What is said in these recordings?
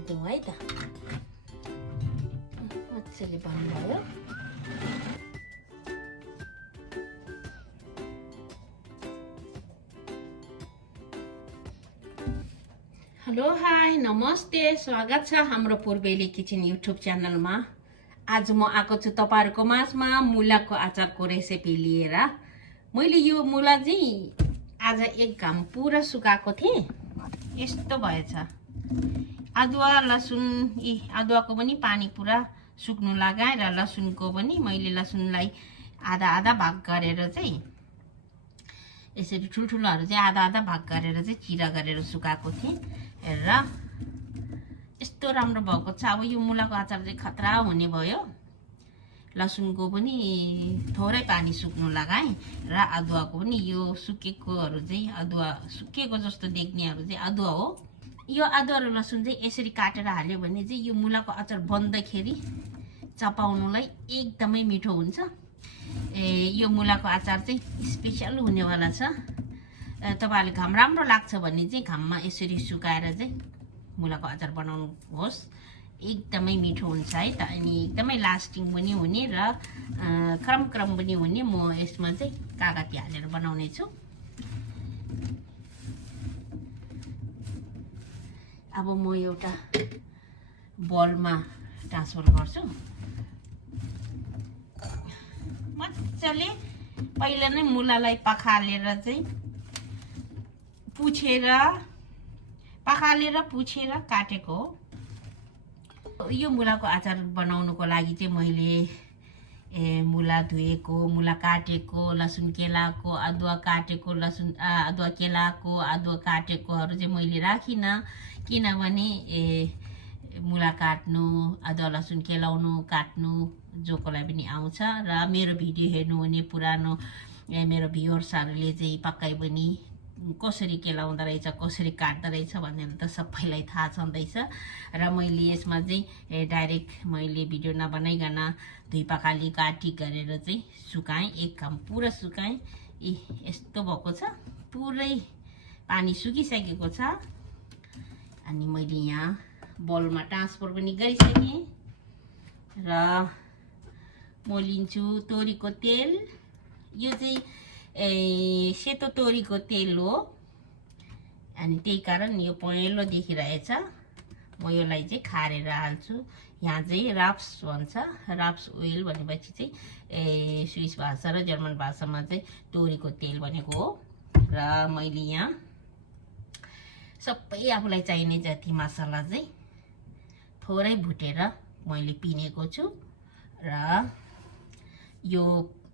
राखिदिउँ है त। मजाले बन्नुभयो। हेलो हाई नमस्ते, स्वागत छ हाम्रो पूर्वेली किचन युट्युब च्यानलमा। आज म आएको छु तपाईहरुको माझमा मुलाको अचारको रेसिपी लिएर। मैले यो मुला चाहिँ आज एक घाम पुरा सुकाएको थिएँ, यस्तो भएछ। अदुवा लसुन अदुवाको पनि पानी पुरा सुक्नु लगाए र लसुनको पनि मैले लसुनलाई आधा आधा भाग गरेर चाहिँ यसरी ठुलठुलोहरु चाहिँ आधा आधा भाग गरेर चाहिँ चिरा गरेर सुकाएको थिएँ र यस्तो राम्रो भएको छ। अब यो मुलाको अचार चाहिँ खतरा हुने भयो। लसुनको पनि थोरै पानी सुक्नु लगाए र अदुवाको पनि यो सुकेकोहरु चाहिँ अदुवा सुकेको जस्तो देख्नेहरु चाहिँ अदुवा हो। यो अदुवा र लसुन चाहिँ यसरी काटेर हाल्यो भने चाहिँ यो मुलाको अचार बन्दाखेरि चपाउनुलाई एकदमै मिठो हुन्छ। यो मुलाको अचार चाहिँ स्पेशल हुनेवाला छ। तपाईहरुले घाम राम्रो लाग्छ भने चाहिँ घाममा यसरी सुकाएर चाहिँ मुलाको अचार बनाउनुहोस्, एकदमै मिठो हुन्छ है त। अनि एकदमै लास्टिङ पनि हुने र क्रम पनि हुने। म यसमा चाहिँ कागती हालेर बनाउने छु। अब म एउटा बलमा ट्रान्सफर गर्छु। मजाले पहिला नै मुलालाई पखालेर चाहिँ पुछेर काटेको हो। यो मुलाको अचार बनाउनुको लागि चाहिँ मैले मुला धुएको, मुला काटेको, लसुन केलाको, अदुवा काटेको, अदुवा केलाको, अदुवा काटेकोहरु चाहिँ मैले राखिन, किनभने मुला काट्नु, अदुवा लसुन केलाउनु काट्नु जोकोलाई पनि आउँछ र मेरो भिडियो हेर्नुहुने पुरानो मेरो भ्युअर्सहरुले चाहिँ पक्कै पनि कसरी केलाउँदा रहेछ, कसरी काट्दा रहेछ भनेर त सबैलाई थाहा छँदैछ। र मैले यसमा चाहिँ डाइरेक्ट मैले भिडियो नबनाइकन धुई पखाली काटी गरेर चाहिँ सुकाएँ, एक घाम पुरा सुकाएँ। यस्तो भएको छ, पुरै पानी सुकिसकेको छ। अनि मैले यहाँ बोलमा ट्रान्सफर पनि गरिसकेँ र म लिन्छु तोरीको तेल। यो चाहिँ सेतो तोरीको तेल हो, अनि त्यही कारण यो पहेँलो देखिरहेछ। म यसलाई चाहिँ खारेर हाल्छु। यहाँ चाहिँ राप्स भन्छ, राप्स ओइल भनेपछि चाहिँ स्विस भाषा र जर्मन भाषामा चाहिँ तोरीको तेल भनेको हो। र मैले यहाँ सबै आफूलाई चाहिने जति मसला चाहिँ थोरै भुटेर मैले पिनेको छु र यो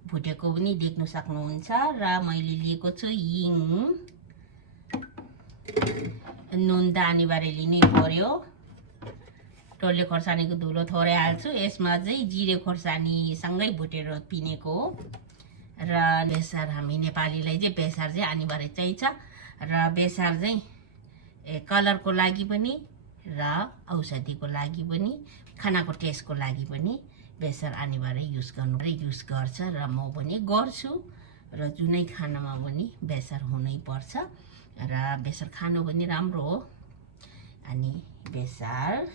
भुटेको पनि देख्न सक्नुहुन्छ। र मैले लिएको छु हिङ, नुन त अनिवार्य लिनै पर्यो। टोल्ले खोर्सानीको धुलो थोरै हाल्छु। यसमा चाहिँ जिरे खोर्सानी सँगै भुटेर पिनेको हो। र बेसार, हामी नेपालीलाई चाहिँ बेसार चाहिँ अनिवार्य चाहिन्छ। र बेसार चाहिँ कलरको लागि पनि र औषधिको लागि पनि, खानाको टेस्टको लागि पनि बेसार अनिवार्य युज गर्छ र म पनि गर्छु। र जुनै खानामा पनि बेसार हुनै पर्छ र बेसार खानु पनि राम्रो हो। अनि बेसार,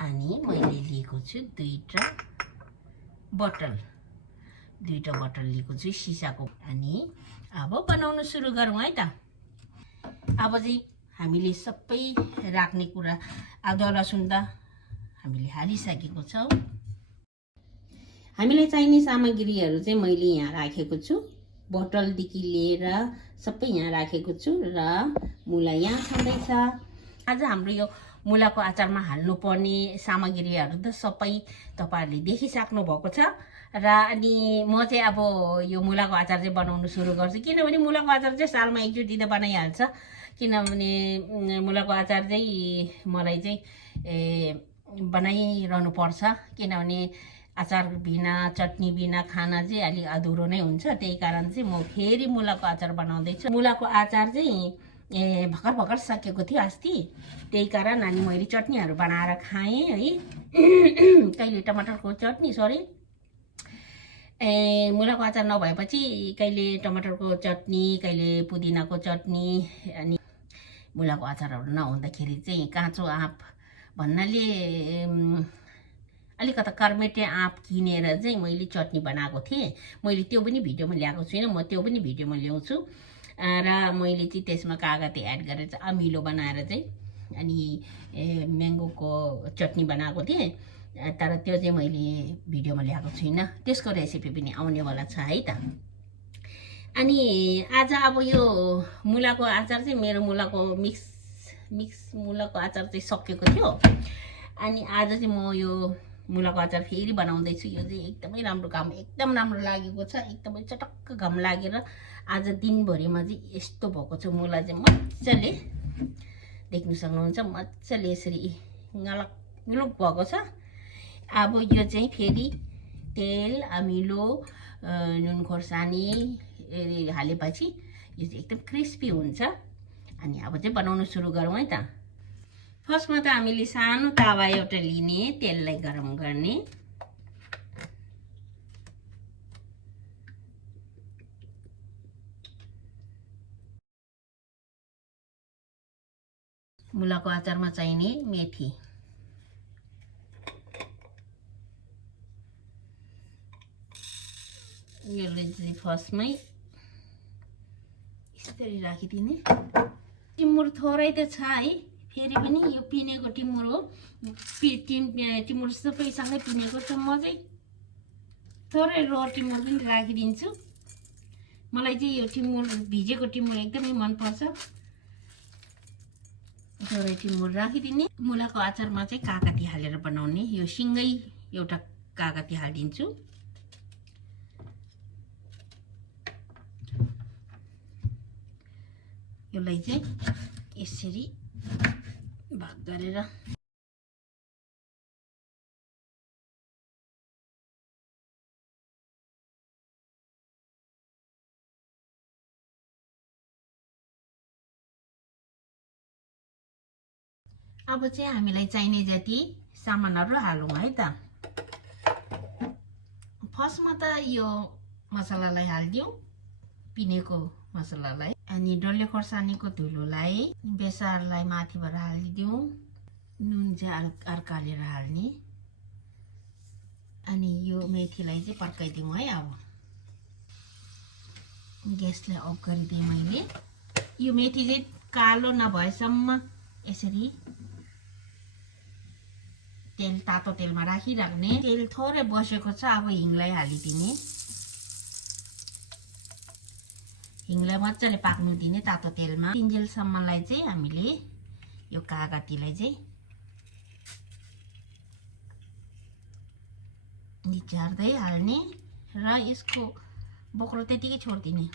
अनि मैले लिएको छु दुईटा बोतल लिएको छु सिसाको। अनि अब बनाउन सुरु गरौँ है त। अब चाहिँ हामीले सबै राख्ने कुरा अदुवा लसुन त हामीले हालिसकेको छौँ। हामीलाई चाहिने सामग्रीहरू चाहिँ मैले यहाँ राखेको छु। बोतलदेखि लिएर सबै यहाँ राखेको छु र मुला यहाँ छँदैछ। आज हाम्रो यो मुलाको अचारमा हाल्नुपर्ने सामग्रीहरू त सबै तपाईहरुले देखिसक्नु भएको छ। र अनि म चाहिँ अब यो मुलाको अचार चाहिँ बनाउनु सुरु गर्छु, किनभने मुलाको अचार चाहिँ सालमा एकचोटि त बनाइहाल्छ। किनभने मुलाको अचार चाहिँ मलाई चाहिँ बनाइरहनु पर्छ, किनभने अचार बिना, चटनी बिना खाना चाहिँ अलि अधुरो नै हुन्छ। त्यही कारण चाहिँ म फेरि मुलाको अचार बनाउँदैछु। मुलाको अचार चाहिँ भर्खर सकेको थियो अस्ति, त्यही कारण अनि मैले चटनीहरू बनाएर खाएँ है। कहिले टमाटरको चटनी, मुलाको अचार नभएपछि कहिले टमाटरको चटनी, कहिले पुदिनाको चटनी, अनि मुलाको अचारहरू नहुँदाखेरि चाहिँ काँचो आँप भन्नाले अलिकता कर्मेटे आँप किनेर चाहिँ मैले चटनी बनाएको थिएँ। मैले त्यो पनि भिडियोमा ल्याएको छुइनँ, म त्यो पनि भिडियोमा ल्याउँछु। र मैले चाहिँ त्यसमा कागती एड गरेर चाहिँ अमिलो बनाएर चाहिँ अनि म्याङ्गोको चटनी बनाएको थिएँ। तर त्यो चाहिँ मैले भिडियोमा ल्याएको छुइनँ, त्यसको रेसिपी पनि आउनेवाला छ है त। अनि आज अब यो मुलाको अचार चाहिँ मेरो मुलाको मिक्स मुलाको अचार चाहिँ सकिएको थियो। अनि आज चाहिँ म यो मुलाको अचार फेरि बनाउँदैछु। यो चाहिँ एकदमै राम्रो काम, एकदम राम्रो लागेको छ, एकदमै चटक्क घाम लागेर आज दिनभरिमा चाहिँ यस्तो भएको छ। मुला चाहिँ मजाले देख्नु सक्नुहुन्छ, मजाले यसरी गलक गुलुक भएको छ। अब यो चाहिँ फेरि तेल अमिलो नुन खोर्सानी हालेपछि यो चाहिँ एकदम क्रिस्पी हुन्छ। अनि अब चाहिँ बनाउन सुरु गरौँ है त। फर्स्टमा त हामीले सानो तावा एउटा लिने, तेललाई गरम गर्ने। मुलाको अचारमा चाहिने मेथी, यसले चाहिँ फर्स्टमै यसरी राखिदिने। टिमुर थोरै त छ है, फेरि पनि यो पिनेको टिमुर हो। टिमुर सबैसँगै पिनेको छ। म चाहिँ थोरै रो टिमुर पनि राखिदिन्छु। मलाई चाहिँ यो टिमुर भिजेको टिमुर एकदमै मनपर्छ। थोरै टिमुर राखिदिने। मुलाको अचारमा चाहिँ कागती हालेर बनाउने। यो सिँगै एउटा कागती हालिदिन्छु। यसलाई चाहिँ यसरी भाग गरेर अब चाहिँ हामीलाई चाहिने जति सामानहरू हालौँ है त। फर्स्टमा त यो मसलालाई हालिदिउँ, पिनेको मसलालाई। अनि डल्ले खोर्सानीको धुलोलाई, बेसारलाई माथिबाट हालिदिउँ। नुन चाहिँ अर्को हालेर हाल्ने। अनि यो मेथीलाई चाहिँ पड्काइदिउँ है। अब ग्यासलाई अफ गरिदिएँ मैले। यो मेथी चाहिँ कालो नभएसम्म यसरी तेल, तातो तेलमा राखिराख्ने। तेल थोरै बसेको छ, अब हिङलाई हालिदिने। हिङलाई मजाले पाक्नु दिने तातो तेलमा। तिनजेलसम्मलाई चाहिँ हामीले यो कागतीलाई चाहिँ निचार्दै हाल्ने र यसको बोक्रो त्यतिकै छोडिदिने।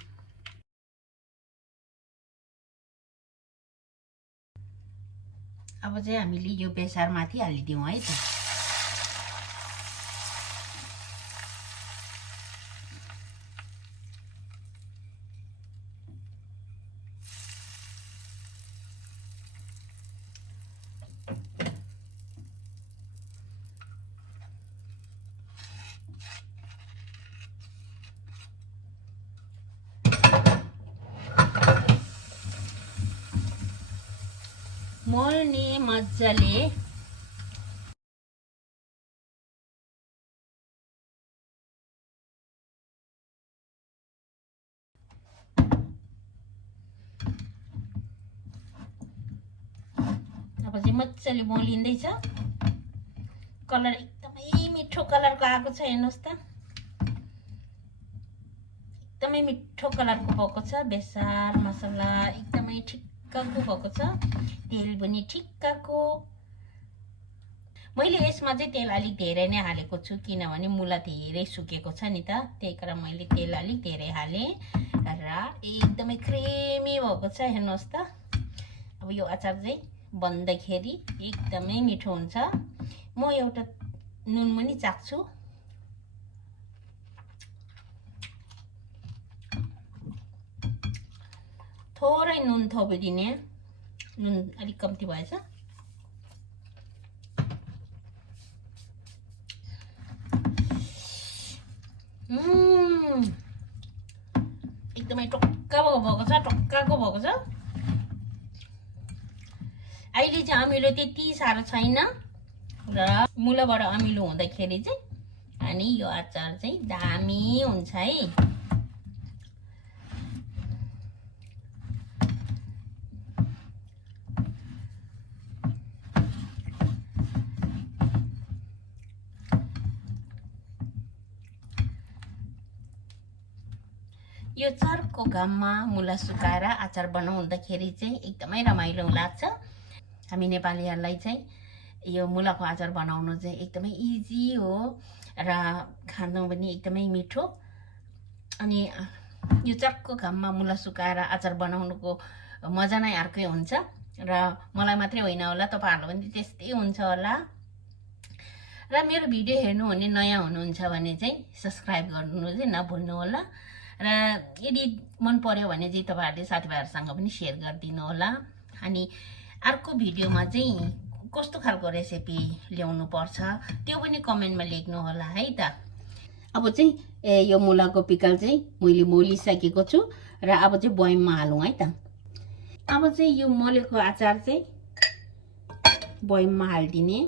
अब चाहिँ हामीले यो बेसार माथि हालिदिउँ है त। मोल्ने मजाले। अब चाहिँ मजाले मोलिँदैछ। कलर एकदमै मिठो कलरको आएको छ, हेर्नुहोस् त। एकदमै मिठो कलरको भएको छ। बेसार मसला एकदमै ठिक्कको भएको छ। तेल पनि ठिक्कको। मैले यसमा चाहिँ तेल अलिक धेरै नै हालेको छु, किनभने मुला धेरै सुकेको छ नि त, त्यही कारण मैले तेल अलिक धेरै हालेँ र एकदमै क्रिमी भएको छ, हेर्नुहोस् त। अब यो अचार चाहिँ बन्दाखेरि एकदमै मिठो हुन्छ। म एउटा नुन पनि चाख्छु। थोरै नुन थपिदिने, नुन अलिक कम्ती भएछ। एकदमै टक्का भएको छ, टक्काको भएको छ। अहिले चाहिँ अमिलो त्यति साह्रो छैन र मुलाबाट अमिलो हुँदाखेरि चाहिँ अनि यो अचार चाहिँ दामी हुन्छ है। यो चर्को घाममा मुला सुकाएर अचार बनाउँदाखेरि चाहिँ एकदमै रमाइलो लाग्छ। हामी नेपालीहरूलाई चाहिँ यो मुलाको अचार बनाउनु चाहिँ एकदमै इजी हो र खानु पनि एकदमै मिठो। अनि यो चर्को घाममा मुला सुकाएर अचार बनाउनुको मजा नै अर्कै हुन्छ र मलाई मात्रै होइन होला, तपाईँहरूलाई पनि त्यस्तै हुन्छ होला। र मेरो भिडियो हेर्नु हुने नयाँ हुनुहुन्छ भने चाहिँ सब्सक्राइब गर्नु चाहिँ नभुल्नु होला र यदि मन पर्यो भने चाहिँ तपाईहरुले साथीभाइहरुसँग पनि शेयर गरिदिनु होला। अनि अर्को भिडियोमा चाहिँ कस्तो खालको रेसिपी ल्याउनु पर्छ त्यो पनि कमेन्टमा लेख्नु होला है त। अब चाहिँ यो मुलाको पिकल चाहिँ मैले मोलिसकेको छु र अब चाहिँ बयममा हालौँ है त। अब चाहिँ यो मोलेको अचार चाहिँ बयममा हाल्दिने।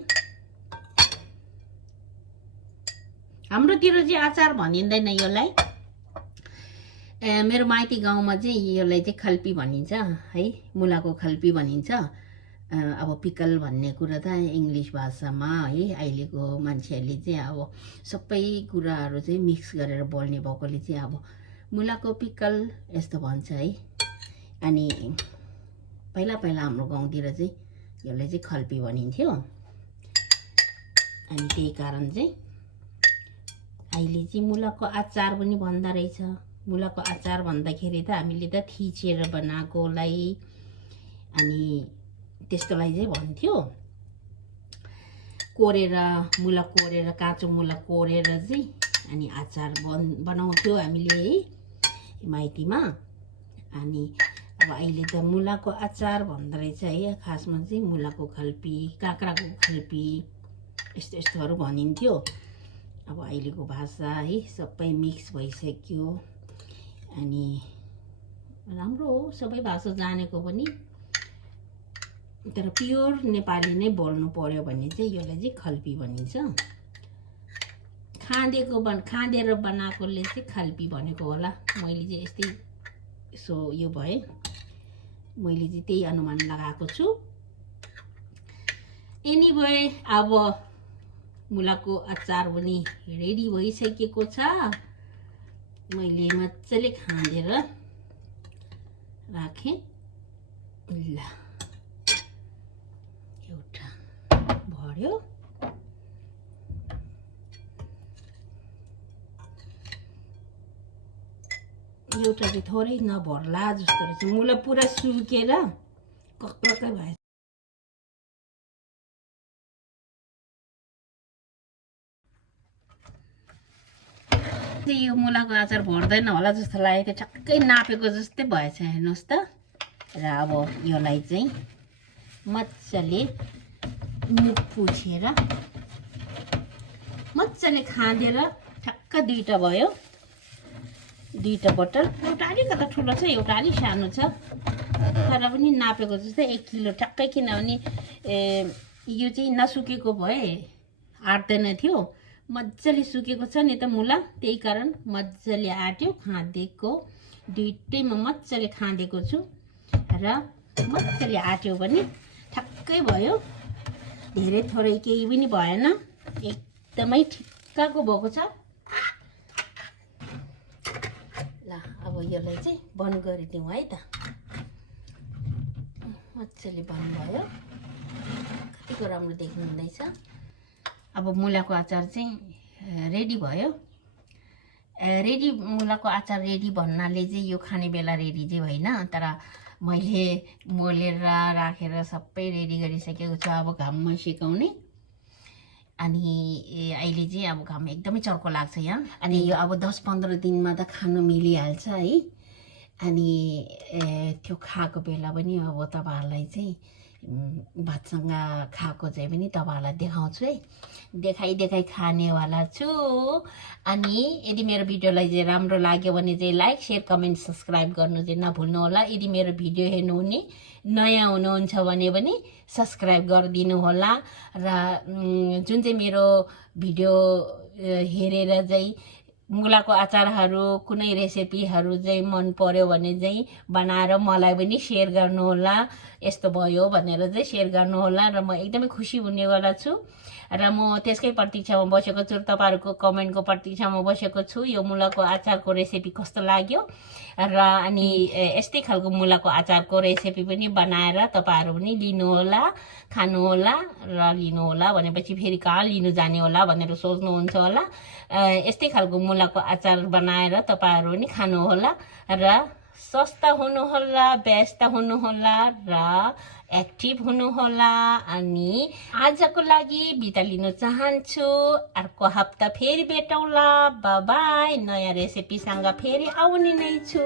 हाम्रोतिर चाहिँ अचार भनिँदैन यसलाई, मेरो माइती गाउँमा चाहिँ यसलाई चाहिँ खल्पी भनिन्छ है, मुलाको खल्पी भनिन्छ। अब पिकल भन्ने कुरा त इङ्ग्लिस भाषामा है अहिलेको मान्छेहरूले चाहिँ अब सबै कुराहरू चाहिँ मिक्स गरेर बोल्ने भएकोले चाहिँ अब मुलाको पिकल यस्तो भन्छ है। अनि पहिला पहिला हाम्रो गाउँतिर चाहिँ यसलाई चाहिँ खल्पी भनिन्थ्यो। अनि त्यही कारण चाहिँ अहिले चाहिँ मुलाको अचार पनि भन्दो रहेछ। मुलाको अचार भन्दाखेरि त हामीले त थिचेर बनाएकोलाई अनि त्यस्तोलाई चाहिँ भन्थ्यो। कोरेर मुला कोरेर काँचो मुला कोरेर चाहिँ अनि अचार बनाउँथ्यो हामीले है माइतीमा। अनि अब अहिले त मुलाको अचार भन्दो रहेछ है। खासमा चाहिँ मुलाको खल्पी, काँक्राको खल्पी यस्तो यस्तोहरू भनिन्थ्यो। अब अहिलेको भाषा है सबै मिक्स भइसक्यो। अनि राम्रो हो सबै भाषा जानेको पनि, तर प्योर नेपाली नै बोल्नु पर्यो भने चाहिँ यसलाई चाहिँ खल्पी भनिन्छ। खाँदेर बनाएकोले चाहिँ खल्पी भनेको होला। मैले चाहिँ यस्तै सो यो भए मैले चाहिँ त्यही अनुमान लगाएको छु। एनीवे अब मुलाको अचार पनि रेडी भइसकेको छ। मैले मजाले खाँदेर राखेँ। ल एउटा भर्यो। एउटा चाहिँ थोरै नभर्ला जस्तो रहेछ। मुला पुरा सुकेर कक्कै भएछ। यो मुलाको अचार भर्दैन होला जस्तो लागेको, ठ्याक्कै नापेको जस्तै भएछ हेर्नुहोस् त। र अब यसलाई चाहिँ मजाले मुख पुछेर मजाले खाँदेर ठ्याक्क दुईटा भयो। दुईटा बोतल, एउटा अलिकति ठुलो छ एउटा अलिक सानो छ, तर पनि नापेको जस्तै 1 किलो ठ्याक्कै। किनभने यो चाहिँ नसुकेको भए आट्दैन थियो, मजाले सुकेको छ नि त मुला, त्यही कारण मजाले आट्यो। खाँदेको दुईटैमा मजाले खाँदेको छु र मजाले आट्यो पनि ठ्याक्कै भयो। धेरै थोरै केही पनि भएन, एकदमै ठिक्कको भएको छ। ल अब यसलाई चाहिँ बन्द गरिदिउँ है त। मजाले बन्द भयो, कतिको राम्रो देख्नु हुँदैछ। अब मुलाको अचार चाहिँ रेडी भयो। रेडी मुलाको अचार रेडी भन्नाले चाहिँ यो खाने बेला रेडी चाहिँ होइन, तर मैले मोलेर राखेर सबै रेडी गरिसकेको छु। अब घाममा सेकाउने। अनि अहिले चाहिँ अब घाम एकदमै चर्को लाग्छ यहाँ। अनि यो अब 10-15 दिनमा त खानु मिलिहाल्छ है। अनि त्यो खाएको बेला पनि अब तपाईँहरूलाई चाहिँ भातसँग खाएको चाहिँ पनि तपाईँहरूलाई देखाउँछु है। देखाइ खानेवाला छु। अनि यदि मेरो भिडियोलाई चाहिँ राम्रो लाग्यो भने चाहिँ लाइक शेयर कमेन्ट सब्सक्राइब गर्नु चाहिँ नभुल्नु होला। यदि मेरो भिडियो हेर्नुहुने नयाँ हुनुहुन्छ भने पनि सब्सक्राइब गरिदिनु होला। र जुन चाहिँ मेरो भिडियो हेरेर चाहिँ मुलाको अचारहरू कुनै रेसिपीहरू चाहिँ मन पर्यो भने चाहिँ बनाएर मलाई पनि सेयर गर्नुहोला। यस्तो भयो भनेर चाहिँ सेयर गर्नुहोला र म एकदमै खुसी हुनेवाला छु। र म त्यसकै प्रतीक्षामा बसेको छु। तपाईँहरूको कमेन्टको प्रतीक्षामा बसेको छु। यो मुलाको अचारको रेसिपी कस्तो लाग्यो र अनि यस्तै खालको मुलाको अचारको रेसिपी पनि बनाएर तपाईँहरू पनि लिनुहोला, खानुहोला र लिनुहोला भनेपछि फेरि कहाँ लिनु जाने होला भनेर सोच्नुहुन्छ होला। यस्तै खालको मुलाको अचार बनाएर तपाईँहरू पनि खानुहोला र स्वस्थ हुनुहोला, व्यस्त हुनुहोला र एक्टिभ हुनुहोला। अनि आजको लागि बिदा लिन चाहन्छु। अर्को हप्ता फेरि भेटौँला। By by. नयाँ रेसिपीसँग फेरि आउने नै छु।